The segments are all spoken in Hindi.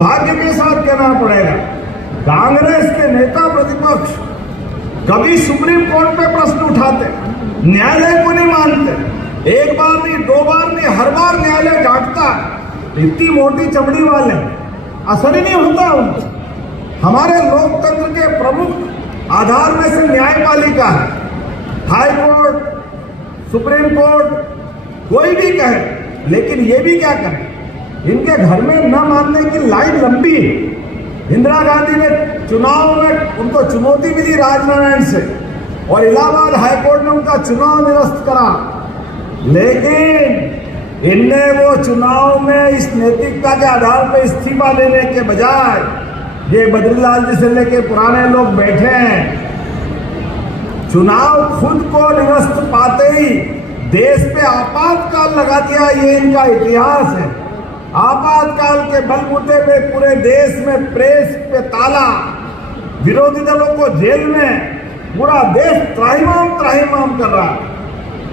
भाग्य के साथ कहना पड़ेगा, कांग्रेस के नेता प्रतिपक्ष कभी सुप्रीम कोर्ट पे प्रश्न उठाते, न्यायालय को नहीं मानते, एक बार नहीं, दो बार नहीं, हर बार न्यायालय डांटता। इतनी मोटी चमड़ी वाले, असर ही नहीं होता उनको। हमारे लोकतंत्र के प्रमुख आधार में से न्यायपालिका है, हाई कोर्ट, सुप्रीम कोर्ट, कोई भी कहे, लेकिन ये भी क्या करें, इनके घर में न मानने की लाइन लंबी है। इंदिरा गांधी ने चुनाव में उनको चुनौती मिली राजनारायण से, और इलाहाबाद हाईकोर्ट ने उनका चुनाव निरस्त करा, लेकिन इनने वो चुनाव में इस नैतिकता के आधार पर इस्तीफा देने के बजाय, ये बद्रीलाल जी से लेके पुराने लोग बैठे हैं, चुनाव खुद को निरस्त पाते ही देश पे आपातकाल लगा दिया। ये इनका इतिहास है। आपातकाल के बलबूते पे पूरे देश में प्रेस पे ताला, विरोधी दलों को जेल में, पूरा देश त्राहिमाम त्राहिमाम कर रहा है।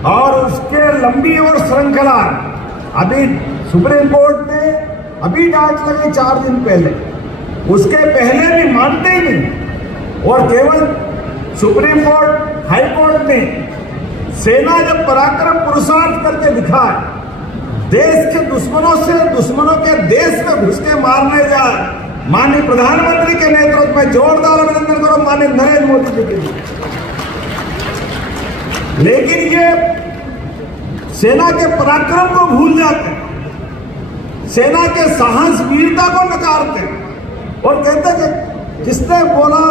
और उसके लंबी और श्रृंखला, अभी सुप्रीम कोर्ट ने अभी डांट लगी 4 दिन पहले, उसके पहले भी मानते ही नहीं। और केवल सुप्रीम कोर्ट, हाई कोर्ट ने सेना जब पराक्रम पुरुषार्थ करके दिखाए, देश के दुश्मनों से, दुश्मनों के देश में घुस के मारने जाए, माननीय प्रधानमंत्री के नेतृत्व में जोरदार अभिनंदन करो माननीय नरेंद्र मोदी जी के लिए। लेकिन ये सेना के पराक्रम को भूल जाते हैं, सेना के साहस वीरता को नकारते हैं और कहते हैं कि किसने बोला,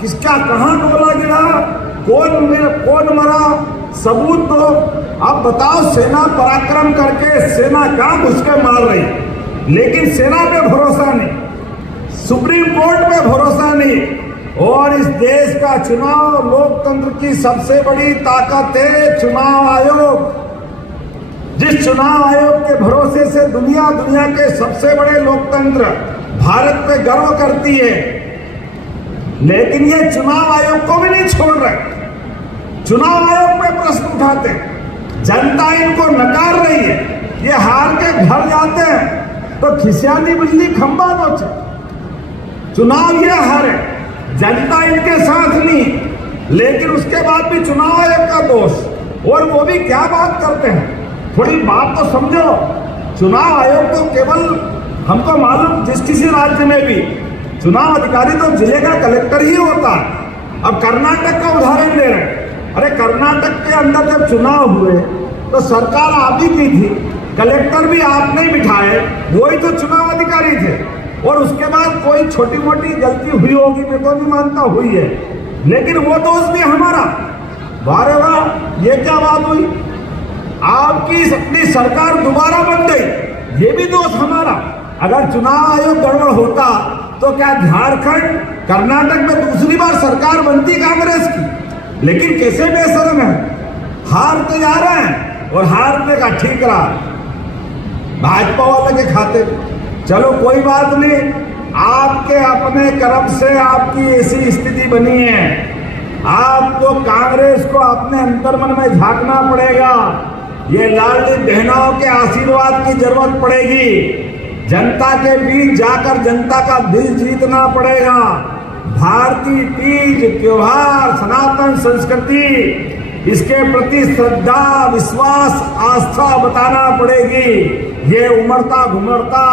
किसका कहां गोला गिरा, कौन मरा, सबूत दो। अब बताओ, सेना पराक्रम करके सेना कहां घुस के मार रही, लेकिन सेना पे भरोसा नहीं, सुप्रीम कोर्ट पे भरोसा नहीं। और इस देश का चुनाव लोकतंत्र की सबसे बड़ी ताकत है चुनाव आयोग। जिस चुनाव आयोग के भरोसे से दुनिया के सबसे बड़े लोकतंत्र भारत पे गर्व करती है, लेकिन ये चुनाव आयोग को भी नहीं छोड़ रहे। चुनाव आयोग पे प्रश्न उठाते, जनता इनको नकार रही है। ये हार के घर जाते हैं तो खिसियानी बिल्ली खंबा नोचे। चुनाव ये हारे, जनता इनके साथ नहीं, लेकिन उसके बाद भी चुनाव आयोग का दोष। और वो भी क्या बात करते हैं, थोड़ी बात तो समझो। चुनाव आयोग तो केवल हमको मालूम, जिस किसी राज्य में भी चुनाव अधिकारी तो जिले का कलेक्टर ही होता है। अब कर्नाटक का उदाहरण ले रहे हैं, अरे कर्नाटक के अंदर जब चुनाव हुए तो सरकार आप ही की थी, कलेक्टर भी आपने ही बिठाए, वही तो चुनाव अधिकारी थे। और उसके बाद कोई छोटी मोटी गलती हुई होगी, मैं तो नहीं मानता हुई है, लेकिन वो दोष भी हमारा। वारे वाह, ये क्या बात हुई, आपकी अपनी सरकार दोबारा बन गई, ये भी दोष हमारा। अगर चुनाव आयोग गड़बड़ होता तो क्या झारखंड, कर्नाटक में दूसरी बार सरकार बनती कांग्रेस की? लेकिन कैसे बेशर्म है, हारते जा रहे हैं और हारने का ठीक रहा भाजपा वाले के खाते। चलो कोई बात नहीं, आपके अपने कर्म से आपकी ऐसी स्थिति बनी है। आपको कांग्रेस को अपने अंतर्मन में झांकना पड़ेगा। ये लाडली बहनों के आशीर्वाद की जरूरत पड़ेगी। जनता के बीच जाकर जनता का दिल जीतना पड़ेगा। भारतीय तीज त्योहार, सनातन संस्कृति, इसके प्रति श्रद्धा, विश्वास, आस्था बताना पड़ेगी। ये उमड़ता घुमड़ता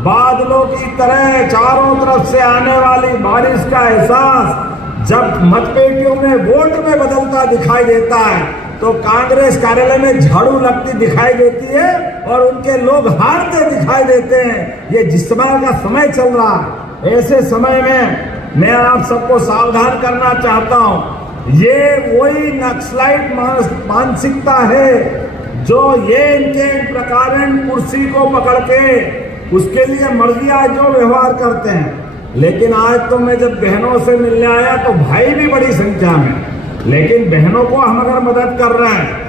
बादलों की तरह चारों तरफ से आने वाली बारिश का एहसास जब मतपेटियों में वोट में बदलता दिखाई देता है, तो कांग्रेस कार्यालय में झाड़ू लगती दिखाई देती है और उनके लोग हारते दिखाई देते हैं। ये जिस समय का समय चल रहा है, ऐसे समय में मैं आप सबको सावधान करना चाहता हूं। ये वही नक्सलाइट मानसिकता है जो ये इनके प्रकार कुर्सी को पकड़ के उसके लिए मर्जियां जो व्यवहार करते हैं। लेकिन आज तो मैं जब बहनों से मिलने आया तो भाई भी बड़ी संख्या में, लेकिन बहनों को हम अगर मदद कर रहे हैं